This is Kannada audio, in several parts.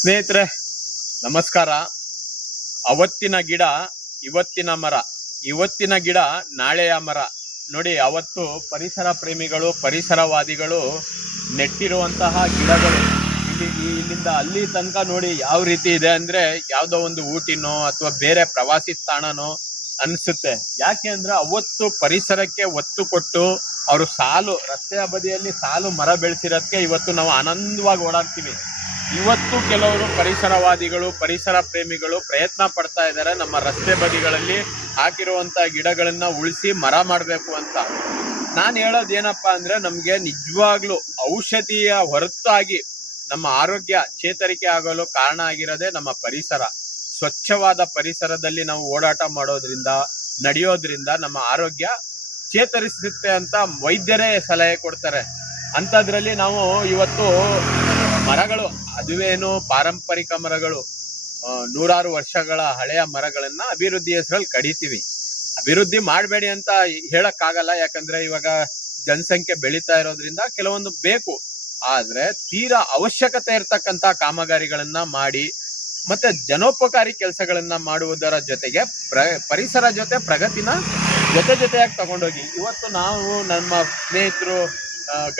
ಸ್ನೇಹಿತರೆ ನಮಸ್ಕಾರ. ಅವತ್ತಿನ ಗಿಡ ಇವತ್ತಿನ ಮರ, ಇವತ್ತಿನ ಗಿಡ ನಾಳೆಯ ಮರ. ನೋಡಿ, ಅವತ್ತು ಪರಿಸರ ಪ್ರೇಮಿಗಳು ಪರಿಸರವಾದಿಗಳು ನೆಟ್ಟಿರುವಂತಹ ಗಿಡಗಳು ಇಲ್ಲಿಂದ ಅಲ್ಲಿ ತನಕ ನೋಡಿ ಯಾವ ರೀತಿ ಇದೆ ಅಂದ್ರೆ ಯಾವುದೋ ಒಂದು ಊಟಿನೋ ಅಥವಾ ಬೇರೆ ಪ್ರವಾಸಿ ತಾಣನೋ ಅನಿಸುತ್ತೆ. ಯಾಕೆ ಅಂದ್ರೆ ಅವತ್ತು ಪರಿಸರಕ್ಕೆ ಒತ್ತು ಕೊಟ್ಟು ಅವರು ರಸ್ತೆಯ ಬದಿಯಲ್ಲಿ ಸಾಲು ಮರ ಬೆಳೆಸಿರೋದಕ್ಕೆ ಇವತ್ತು ನಾವು ಆನಂದವಾಗಿ ಓಡಾಡ್ತೀವಿ. ಇವತ್ತು ಕೆಲವರು ಪರಿಸರವಾದಿಗಳು ಪರಿಸರ ಪ್ರೇಮಿಗಳು ಪ್ರಯತ್ನ ಪಡ್ತಾ ಇದ್ದಾರೆ ನಮ್ಮ ರಸ್ತೆ ಬದಿಗಳಲ್ಲಿ ಹಾಕಿರುವಂತ ಗಿಡಗಳನ್ನ ಉಳಿಸಿ ಮರ ಮಾಡಬೇಕು ಅಂತ. ನಾನು ಹೇಳೋದು ಏನಪ್ಪಾ ಅಂದ್ರೆ, ನಮ್ಗೆ ನಿಜವಾಗ್ಲೂ ಔಷಧಿಯ ಹೊರತಾಗಿ ನಮ್ಮ ಆರೋಗ್ಯ ಚೇತರಿಕೆ ಆಗಲು ಕಾರಣ ಆಗಿರೋದೇ ನಮ್ಮ ಪರಿಸರ. ಸ್ವಚ್ಛವಾದ ಪರಿಸರದಲ್ಲಿ ನಾವು ಓಡಾಟ ಮಾಡೋದ್ರಿಂದ ನಡೆಯೋದ್ರಿಂದ ನಮ್ಮ ಆರೋಗ್ಯ ಚೇತರಿಸುತ್ತೆ ಅಂತ ವೈದ್ಯರೇ ಸಲಹೆ ಕೊಡ್ತಾರೆ. ಅಂಥದ್ರಲ್ಲಿ ನಾವು ಇವತ್ತು ಮರಗಳು, ಅದುವೇನು ಪಾರಂಪರಿಕ ಮರಗಳು, ನೂರಾರು ವರ್ಷಗಳ ಹಳೆಯ ಮರಗಳನ್ನ ಅಭಿವೃದ್ಧಿ ಹೆಸರಲ್ಲಿ ಕಡಿತೀವಿ. ಅಭಿವೃದ್ಧಿ ಮಾಡಬೇಡಿ ಅಂತ ಹೇಳಕ್ಕಾಗಲ್ಲ, ಯಾಕಂದ್ರೆ ಇವಾಗ ಜನಸಂಖ್ಯೆ ಬೆಳೀತಾ ಇರೋದ್ರಿಂದ ಕೆಲವೊಂದು ಬೇಕು. ಆದ್ರೆ ತೀರಾ ಅವಶ್ಯಕತೆ ಇರ್ತಕ್ಕಂಥ ಕಾಮಗಾರಿಗಳನ್ನ ಮಾಡಿ ಮತ್ತೆ ಜನೋಪಕಾರಿ ಕೆಲಸಗಳನ್ನ ಮಾಡುವುದರ ಜೊತೆಗೆ ಪರಿಸರ ಜೊತೆ ಪ್ರಗತಿನ ಜೊತೆಯಾಗಿ ತಗೊಂಡೋಗಿ. ಇವತ್ತು ನಾವು ನಮ್ಮ ಸ್ನೇಹಿತರು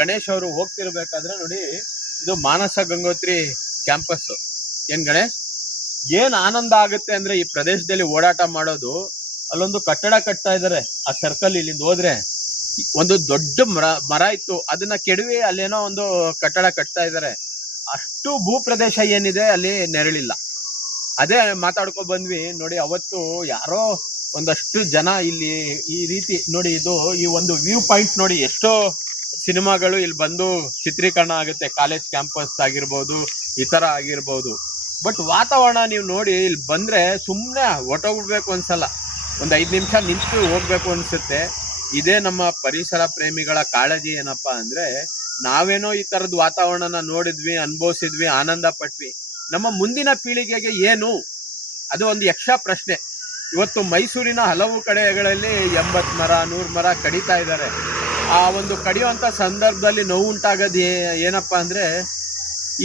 ಗಣೇಶ್ ಅವರು ಹೋಗ್ತಿರ್ಬೇಕಾದ್ರೆ ನೋಡಿ, ಇದು ಮಾನಸ ಗಂಗೋತ್ರಿ ಕ್ಯಾಂಪಸ್. ಏನ್ ಗಣೇಶ್, ಏನ್ ಆನಂದ ಆಗುತ್ತೆ ಅಂದ್ರೆ ಈ ಪ್ರದೇಶದಲ್ಲಿ ಓಡಾಟ ಮಾಡೋದು. ಅಲ್ಲೊಂದು ಕಟ್ಟಡ ಕಟ್ತಾ ಇದಾರೆ, ಆ ಸರ್ಕಲ್ ಇಲ್ಲಿಂದ ಹೋದ್ರೆ ಒಂದು ದೊಡ್ಡ ಮರ ಇತ್ತು, ಅದನ್ನ ಕೆಡವಿ ಅಲ್ಲೇನೋ ಒಂದು ಕಟ್ಟಡ ಕಟ್ತಾ ಇದಾರೆ. ಅಷ್ಟು ಭೂ ಪ್ರದೇಶ ಏನಿದೆ ಅಲ್ಲಿ ನೆರಳಿಲ್ಲ. ಅದೇ ಮಾತಾಡ್ಕೊ ಬಂದ್ವಿ ನೋಡಿ. ಅವತ್ತು ಯಾರೋ ಒಂದಷ್ಟು ಜನ ಇಲ್ಲಿ ಈ ರೀತಿ ನೋಡಿ, ಇದು ಈ ಒಂದು ವ್ಯೂ ಪಾಯಿಂಟ್ ನೋಡಿ, ಎಷ್ಟೋ ಸಿನಿಮಾಗಳು ಇಲ್ಲಿ ಬಂದು ಚಿತ್ರೀಕರಣ ಆಗುತ್ತೆ. ಕಾಲೇಜ್ ಕ್ಯಾಂಪಸ್ ಆಗಿರ್ಬೋದು, ಈ ತರ ಆಗಿರ್ಬೋದು. ಬಟ್ ವಾತಾವರಣ ನೀವು ನೋಡಿ, ಇಲ್ಲಿ ಬಂದ್ರೆ ಸುಮ್ಮನೆ ಹೊಟ್ಟೋಗ್ಬಿಡ್ಬೇಕು ಅನ್ಸಲ್ಲ, ಒಂದು 5 ನಿಮಿಷ ನಿಂತು ಹೋಗ್ಬೇಕು ಅನ್ಸುತ್ತೆ. ಇದೇ ನಮ್ಮ ಪರಿಸರ ಪ್ರೇಮಿಗಳ ಕಾಳಜಿ. ಏನಪ್ಪಾ ಅಂದ್ರೆ, ನಾವೇನೋ ಈ ತರದ ವಾತಾವರಣನ ನೋಡಿದ್ವಿ, ಅನುಭವಿಸಿದ್ವಿ, ಆನಂದ ಪಟ್ವಿ. ನಮ್ಮ ಮುಂದಿನ ಪೀಳಿಗೆಗೆ ಏನು, ಅದು ಒಂದು ಯಕ್ಷ ಪ್ರಶ್ನೆ. ಇವತ್ತು ಮೈಸೂರಿನ ಹಲವು ಕಡೆಗಳಲ್ಲಿ 80 ಮರ 100 ಮರ ಕಡಿತಾ ಇದ್ದಾರೆ. ಆ ಒಂದು ಕಡಿಯುವಂತ ಸಂದರ್ಭದಲ್ಲಿ ನೋವು ಉಂಟಾಗೋದು ಏನಪ್ಪಾ ಅಂದ್ರೆ,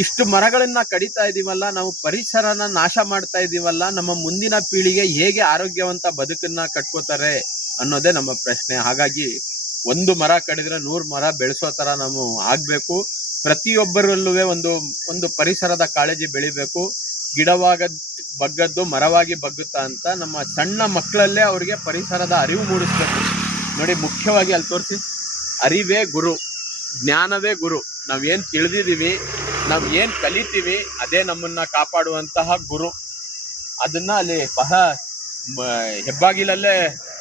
ಇಷ್ಟು ಮರಗಳನ್ನ ಕಡಿತಾ ಇದೀವಲ್ಲ, ನಾವು ಪರಿಸರನ ನಾಶ ಮಾಡ್ತಾ ಇದೀವಲ್ಲ, ನಮ್ಮ ಮುಂದಿನ ಪೀಳಿಗೆ ಹೇಗೆ ಆರೋಗ್ಯವಂತ ಬದುಕನ್ನ ಕಟ್ಕೋತಾರೆ ಅನ್ನೋದೇ ನಮ್ಮ ಪ್ರಶ್ನೆ. ಹಾಗಾಗಿ 1 ಮರ ಕಡಿದ್ರೆ 100 ಮರ ಬೆಳೆಸೋ ತರ ನಾವು ಆಗ್ಬೇಕು. ಪ್ರತಿಯೊಬ್ಬರಲ್ಲೂ ಒಂದು ಪರಿಸರದ ಕಾಳಜಿ ಬೆಳಿಬೇಕು. ಗಿಡವಾಗ ಬಗ್ಗದ್ದು ಮರವಾಗಿ ಬಗ್ಗುತ್ತಾ ಅಂತ ನಮ್ಮ ಸಣ್ಣ ಮಕ್ಕಳಲ್ಲೇ ಅವ್ರಿಗೆ ಪರಿಸರದ ಅರಿವು ಮೂಡಿಸ್ಬೇಕು. ನೋಡಿ, ಮುಖ್ಯವಾಗಿ ಅಲ್ಲಿ ತೋರಿಸಿ, ಅರಿವೇ ಗುರು, ಜ್ಞಾನವೇ ಗುರು. ನಾವೇನ್ ತಿಳಿದಿದ್ದೀವಿ, ನಾವ್ ಏನ್ ಕಲಿತೀವಿ, ಅದೇ ನಮ್ಮನ್ನ ಕಾಪಾಡುವಂತಹ ಗುರು. ಅದನ್ನ ಅಲ್ಲಿ ಬಹಳ ಹೆಬ್ಬಾಗಿಲಲ್ಲೇ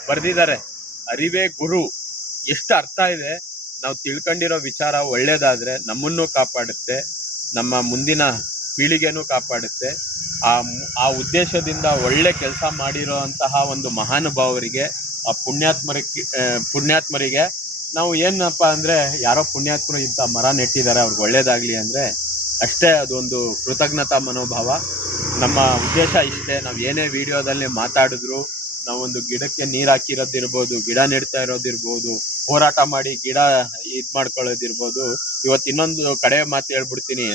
ಬರೆದಿದ್ದಾರೆ, ಅರಿವೇ ಗುರು. ಎಷ್ಟು ಅರ್ಥ ಇದೆ. ನಾವು ತಿಳ್ಕೊಂಡಿರೋ ವಿಚಾರ ಒಳ್ಳೇದಾದ್ರೆ ನಮ್ಮನ್ನು ಕಾಪಾಡುತ್ತೆ, ನಮ್ಮ ಮುಂದಿನ ಪೀಳಿಗೆನೂ ಕಾಪಾಡುತ್ತೆ. ಆ ಉದ್ದೇಶದಿಂದ ಒಳ್ಳೆ ಕೆಲಸ ಮಾಡಿರೋ ಅಂತಹ ಒಂದು ಮಹಾನುಭಾವರಿಗೆ, ಆ ಪುಣ್ಯಾತ್ಮರಿಗೆ ನಾವು ಏನಪ್ಪಾ ಅಂದ್ರೆ, ಯಾರೋ ಪುಣ್ಯಾತ್ಮರು ಇಂಥ ಮರ ನೆಟ್ಟಿದ್ದಾರೆ, ಅವ್ರಿಗೆ ಒಳ್ಳೇದಾಗ್ಲಿ ಅಂದ್ರೆ ಅಷ್ಟೇ. ಅದೊಂದು ಕೃತಜ್ಞತಾ ಮನೋಭಾವ. ನಮ್ಮ ಉದ್ದೇಶ ಇಷ್ಟೇ. ನಾವು ಏನೇ ವಿಡಿಯೋದಲ್ಲಿ ಮಾತಾಡಿದ್ರು, ನಾವೊಂದು ಗಿಡಕ್ಕೆ ನೀರು ಹಾಕಿರೋದಿರ್ಬೋದು, ಗಿಡ ನೆಡ್ತಾ ಇರೋದಿರ್ಬೋದು, ಹೋರಾಟ ಮಾಡಿ ಗಿಡ ಮಾಡ್ಕೊಳ್ಳೋದಿರ್ಬೋದು. ಇವತ್ತು ಇನ್ನೊಂದು ಕಡೆ ಮಾತು ಹೇಳ್ಬಿಡ್ತೀನಿ,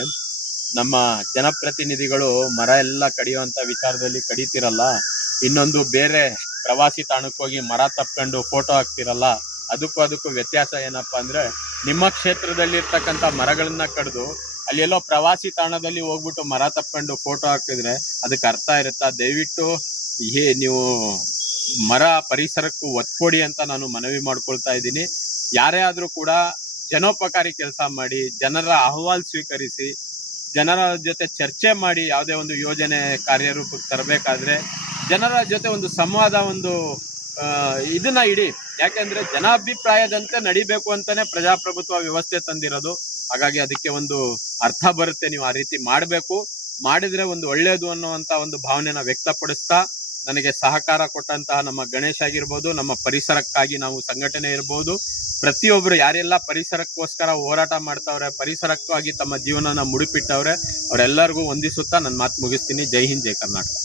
ನಮ್ಮ ಜನಪ್ರತಿನಿಧಿಗಳು ಮರ ಎಲ್ಲ ಕಡಿಯುವಂತ ವಿಚಾರದಲ್ಲಿ ಕಡಿತಿರಲ್ಲ, ಇನ್ನೊಂದು ಬೇರೆ ಪ್ರವಾಸಿ ತಾಣಕ್ಕೆ ಹೋಗಿ ಮರ ತಪ್ಕೊಂಡು ಫೋಟೋ ಹಾಕ್ತಿರಲ್ಲ, ಅದಕ್ಕೂ ವ್ಯತ್ಯಾಸ ಏನಪ್ಪಾ ಅಂದ್ರೆ, ನಿಮ್ಮ ಕ್ಷೇತ್ರದಲ್ಲಿ ಇರ್ತಕ್ಕಂಥ ಮರಗಳನ್ನ ಕಡಿದು ಅಲ್ಲಿ ಎಲ್ಲೋ ಪ್ರವಾಸಿ ತಾಣದಲ್ಲಿ ಹೋಗ್ಬಿಟ್ಟು ಮರ ತಪ್ಕೊಂಡು ಫೋಟೋ ಹಾಕಿದ್ರೆ ಅದಕ್ಕೆ ಅರ್ಥ ಇರುತ್ತಾ? ದಯವಿಟ್ಟು ನೀವು ಮರ ಪರಿಸರಕ್ಕೂ ಒತ್ತು ಕೊಡಿ ಅಂತ ನಾನು ಮನವಿ ಮಾಡ್ಕೊಳ್ತಾ ಇದ್ದೀನಿ. ಯಾರೇ ಆದ್ರೂ ಕೂಡ ಜನೋಪಕಾರಿ ಕೆಲಸ ಮಾಡಿ, ಜನರ ಅಹವಾಲು ಸ್ವೀಕರಿಸಿ, ಜನರ ಜೊತೆ ಚರ್ಚೆ ಮಾಡಿ ಯಾವುದೇ ಒಂದು ಯೋಜನೆ ಕಾರ್ಯರೂಪಕ್ಕೆ ತರಬೇಕಾದ್ರೆ ಜನರ ಜೊತೆ ಒಂದು ಸಂವಾದ, ಇದನ್ನ ಇಡಿ. ಯಾಕೆಂದ್ರೆ ಜನಾಭಿಪ್ರಾಯದಂತೆ ನಡಿಬೇಕು ಅಂತಾನೆ ಪ್ರಜಾಪ್ರಭುತ್ವ ವ್ಯವಸ್ಥೆ ತಂದಿರೋದು. ಹಾಗಾಗಿ ಅದಕ್ಕೆ ಒಂದು ಅರ್ಥ ಬರುತ್ತೆ. ನೀವು ಆ ರೀತಿ ಮಾಡಿದ್ರೆ ಒಂದು ಒಳ್ಳೇದು ಅನ್ನುವಂತ ಒಂದು ಭಾವನೆನ ವ್ಯಕ್ತಪಡಿಸ್ತಾ, ನನಗೆ ಸಹಕಾರ ಕೊಟ್ಟಂತಹ ನಮ್ಮ ಗಣೇಶ್ ಆಗಿರ್ಬೋದು, ನಮ್ಮ ಪರಿಸರಕ್ಕಾಗಿ ನಾವು ಸಂಘಟನೆ ಇರ್ಬೋದು, ಪ್ರತಿಯೊಬ್ಬರು ಯಾರೆಲ್ಲ ಪರಿಸರಕ್ಕೋಸ್ಕರ ಹೋರಾಟ ಮಾಡ್ತಾವ್ರೆ, ಪರಿಸರಕ್ಕಾಗಿ ತಮ್ಮ ಜೀವನನ ಮುಡಿಪಿಟ್ಟವ್ರೆ, ಅವರೆಲ್ಲರಿಗೂ ವಂದಿಸುತ್ತಾ ನನ್ನ ಮಾತು ಮುಗಿಸ್ತೀನಿ. ಜೈ ಹಿಂದ್, ಜೈ ಕರ್ನಾಟಕ.